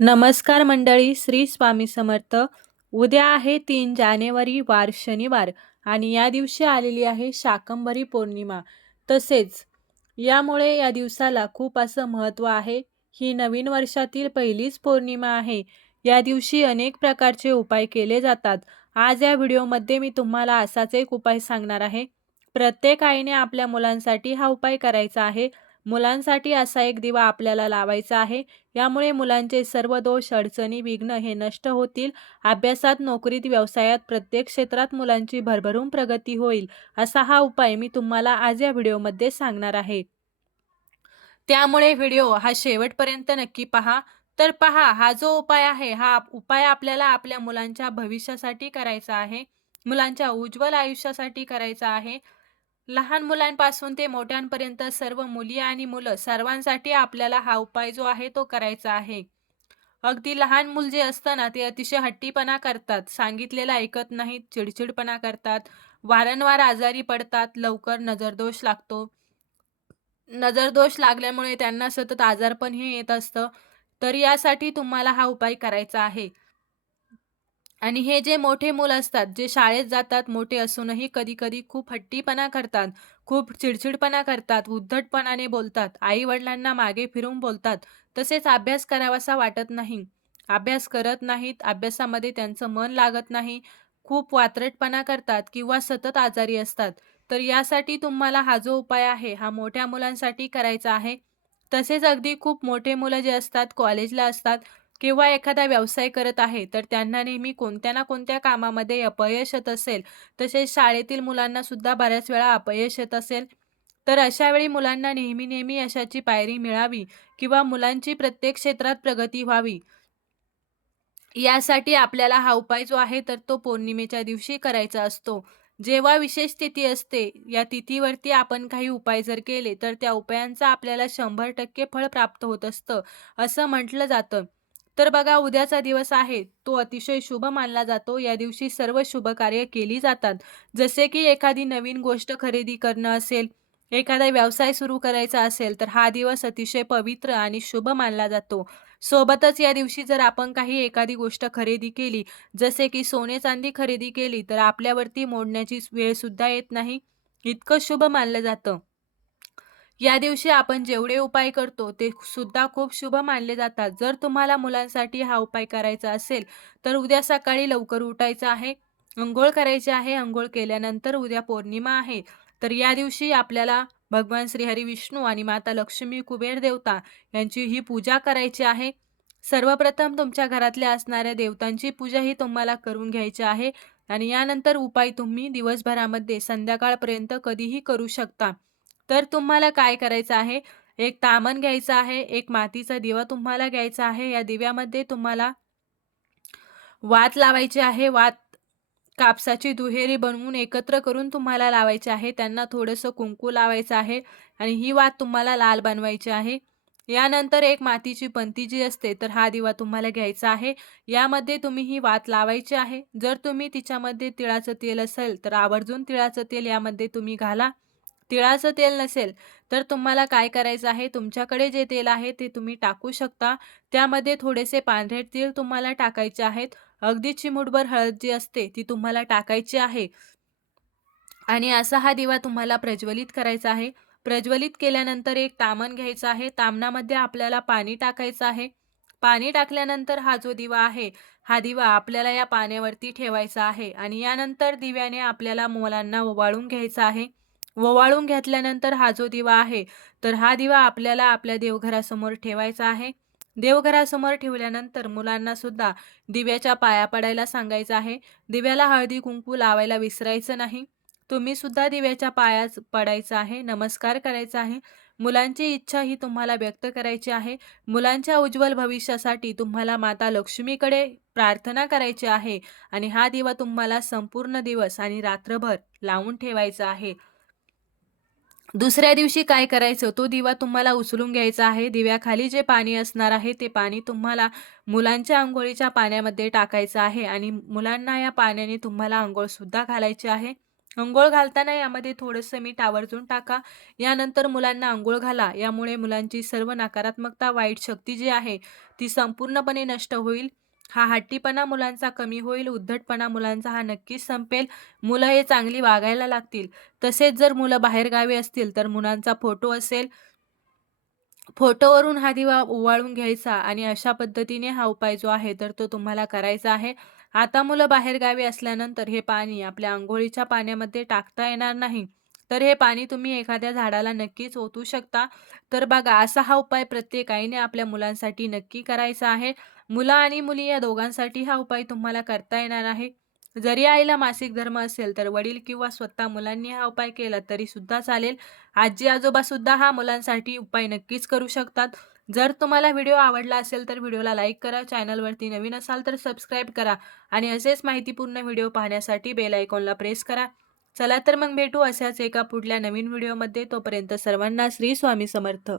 नमस्कार मंडळी, श्री स्वामी समर्थ. उद्या आहे 3 जानेवारी, वार शनिवार आणि या दिवशी आलेली आहे शाकंभरी पौर्णिमा. तसेच यामुळे या दिवसाला खूप असं महत्त्व आहे. ही नवीन वर्षातील पहिलीच पौर्णिमा आहे. या दिवशी अनेक प्रकारचे उपाय केले जातात. आज या व्हिडिओमध्ये मी तुम्हाला असाच एक उपाय सांगणार आहे. प्रत्येक आईने आपल्या मुलांसाठी हा उपाय करायचा आहे. मुलांसाठी असा एक दिवा आपल्याला लावायचा आहे. यामुळे मुलांचे सर्व दोष, अडचणी, विघ्न हे नष्ट होतील. अभ्यासात, नोकरीत, व्यवसायात प्रत्येक क्षेत्रात मुलांची भरभरून प्रगती होईल. असा हा उपाय मी तुम्हाला आज या व्हिडिओमध्ये सांगणार आहे. त्यामुळे व्हिडिओ हा शेवटपर्यंत नक्की पहा. तर पहा, हा जो उपाय आहे, हा उपाय आपल्याला आपल्या मुलांच्या भविष्यासाठी करायचा आहे. मुलांच्या उज्ज्वल आयुष्यासाठी करायचा आहे. लहान मुलांपासून ते मोठ्यांपर्यंत सर्व मुली आणि मुलं सर्वांसाठी आपल्याला हा उपाय जो आहे तो करायचा आहे. अगदी लहान मूल जे असतं ना, ते अतिशय हट्टीपणा करतात, सांगितलेलं ऐकत नाहीत, चिडचिडपणा करतात, वारंवार आजारी पडतात, लवकर नजरदोष लागतो. नजरदोष लागल्यामुळे त्यांना सतत आजारपणही येत असतं. तर यासाठी तुम्हाला हा उपाय करायचा आहे. आणि हे जे मोठे मुलं असतात, जे शाळेत जातात, मोठे असूनही कधी-कधी खूप हट्टीपणा करतात, खूप चिडचिडपणा करतात, उद्धटपणाने बोलतात, आई-वडिलांना मागे फिरून बोलतात, तसेच अभ्यास करावासा वाटत नाही, अभ्यास करत नाहीत, अभ्यासामध्ये त्यांचं मन लागत नाही, खूप वात्रटपणा करतात किंवा सतत आजारी असतात. तर यासाठी तुम्हाला हा जो उपाय आहे, हा मोठ्या मुलांसाठी करायचा आहे. तसेच अगदी खूप मोठे मुलं जे असतात, कॉलेजला असतात किंवा एखादा व्यवसाय करत आहे, तर त्यांना नेहमी कोणत्या ना कोणत्या कामामध्ये अपयश येत असेल, तसेच शाळेतील मुलांना सुद्धा बऱ्याच वेळा अपयश येत असेल, तर अशा वेळी मुलांना नेहमी-नेहमी यशाची पायरी मिळावी किंवा मुलांची प्रत्येक क्षेत्रात प्रगती व्हावी, यासाठी आपल्याला हा उपाय जो आहे, तर तो पौर्णिमेच्या दिवशी करायचा असतो. जेव्हा विशेष तिथी असते, या तिथीवरती आपण काही उपाय जर केले, तर त्या उपायांचा आपल्याला 100% फळ प्राप्त होत असतं, असं म्हटलं जातं. तर बघा, उद्याचा दिवस आहे, तो अतिशय शुभ मानला जातो. या दिवशी सर्व शुभ कार्य केली जातात. जसे की एखादी नवीन गोष्ट खरेदी करणं असेल, एखादा व्यवसाय सुरू करायचा असेल, तर हा दिवस अतिशय पवित्र आणि शुभ मानला जातो. सोबतच या दिवशी जर आपण काही एखादी गोष्ट खरेदी केली, जसे की सोने-चांदी खरेदी केली, तर आपल्यावरती मोडण्याची वेळ सुद्धा येत नाही. इतकं शुभ मानलं जातं. या दिवशी आपण जेवढे उपाय करतो, ते सुद्धा खूप शुभ मानले जातात. जर तुम्हाला मुलांसाठी हा उपाय करायचा असेल, तर उद्या सकाळी लवकर उठायचं आहे, अंघोळ करायची आहे. अंघोळ केल्यानंतर उद्या पौर्णिमा आहे, तर या दिवशी आपल्याला भगवान श्री हरी विष्णू आणि माता लक्ष्मी, कुबेर देवता यांची ही पूजा करायची आहे. सर्वप्रथम तुमच्या घरातल्या असणाऱ्या देवतांची पूजा ही तुम्हाला करून घ्यायची आहे आणि यानंतर उपाय तुम्ही दिवसभरामध्ये संध्याकाळपर्यंत कधीही करू शकता. तर तुम्हाला काय करायचं आहे, एक तामण घ्यायचं आहे, एक मातीचा दिवा तुम्हाला घ्यायचा आहे. या दिव्यामध्ये तुम्हाला वात लावायची आहे. वात कापसाची दुहेरी बनवून एकत्र करून तुम्हाला लावायची आहे. त्यांना थोडंसं कुंकू लावायचं आहे आणि ही वात तुम्हाला लाल बनवायची आहे. यानंतर एक मातीची पंती जी असते, तर हा दिवा तुम्हाला घ्यायचा आहे. यामध्ये तुम्ही ही वात लावायची आहे. जर तुम्ही तिच्यामध्ये तिळाचं तेल असेल, तर आवर्जून तिळाचं तेल यामध्ये तुम्ही घाला. तिळाचं तेल नसेल, तर तुम्हाला काय करायचं आहे, तुमच्याकडे जे तेल आहे ते तुम्ही टाकू शकता. त्यामध्ये थोडेसे पांढरे तीळ तुम्हाला टाकायचे आहेत. अगदी चिमूटभर हळद जी असते ती तुम्हाला टाकायची आहे आणि असा हा दिवा तुम्हाला प्रज्वलित करायचा आहे. प्रज्वलित केल्यानंतर एक तामण घ्यायचं आहे. तामणामध्ये आपल्याला पाणी टाकायचं आहे. पाणी टाकल्यानंतर हा जो दिवा आहे, हा दिवा आपल्याला या पाण्यावरती ठेवायचा आहे आणि यानंतर दिव्याने आपल्याला मुलांना ओवाळून घ्यायचा आहे. ओवाळून घेतल्यानंतर हा जो दिवा आहे, तर हा दिवा आपल्याला आपल्या देवघरासमोर ठेवायचा आहे. देवघरासमोर ठेवल्यानंतर मुलांना सुद्धा दिव्याच्या पाया पडायला सांगायचं आहे. दिव्याला हळदी-कुंकू लावायला विसरायचं नाही. तुम्ही सुद्धा दिव्याच्या पायाच पडायचं आहे, नमस्कार करायचा आहे. मुलांची इच्छा ही तुम्हाला व्यक्त करायची आहे. मुलांच्या उज्ज्वल भविष्यासाठी तुम्हाला माता लक्ष्मीकडे प्रार्थना करायची आहे आणि हा दिवा तुम्हाला संपूर्ण दिवस आणि रात्रभर लावून ठेवायचा आहे. दुसऱ्या दिवशी काय करायचं, तो दिवा तुम्हाला उचलून घ्यायचा आहे. दिव्याखाली जे पाणी असणार आहे, ते पाणी तुम्हाला मुलांच्या अंघोळीच्या पाण्यामध्ये टाकायचं आहे आणि मुलांना या पाण्याने तुम्हाला अंघोळ सुद्धा घालायची आहे. अंघोळ घालताना यामध्ये थोडंसं मीठ आवर्जून टाका. यानंतर मुलांना अंघोळ घाला. यामुळे मुलांची सर्व नकारात्मकता, वाईट शक्ती जी आहे, ती संपूर्णपणे नष्ट होईल. हा हट्टीपणा मुलांचा कमी होईल. उद्धटपणा मुलांचा हा नक्कीच संपेल. मुलं हे चांगली वागायला लागतील. तसेच जर मुलं बाहेरगावी असतील, तर मुलांचा फोटो असेल, फोटोवरून हा दिवा ओवाळून घ्यायचा आणि अशा पद्धतीने हा उपाय जो आहे तर तो तुम्हाला करायचा आहे. आता मुलं बाहेरगावी असल्यानंतर हे पाणी आपल्या अंघोळीच्या पाण्यामध्ये टाकता येणार नाही. तर हे पाणी तुम्ही एखाद्या झाडाला नक्कीच ओतू शकता. तर बघा असा हा उपाय प्रत्येक आईने आपल्या मुलांसाठी नक्की करायचा आहे. मुलं आणि मुली या दोघांसाठी हा उपाय तुम्हाला करता येणार आहे. जरी आईला मासिक धर्म असेल तर वडील किंवा स्वतः मुलांनी हा उपाय केला तरी सुद्धा चालेल. आजी-आजोबा सुद्धा हा मुलांसाठी उपाय नक्कीच करू शकतात. जर तुम्हाला व्हिडिओ आवडला असेल तर व्हिडिओला लाईक करा. चॅनलवरती नवीन असाल तर सबस्क्राईब करा आणि असेच माहितीपूर्ण व्हिडिओ पाहण्यासाठी बेल आयकॉनला प्रेस करा. चला तर मग भेटू अशाच एका पुढल्या नवीन व्हिडिओमध्ये. तोपर्यंत सर्वांना श्री स्वामी समर्थ.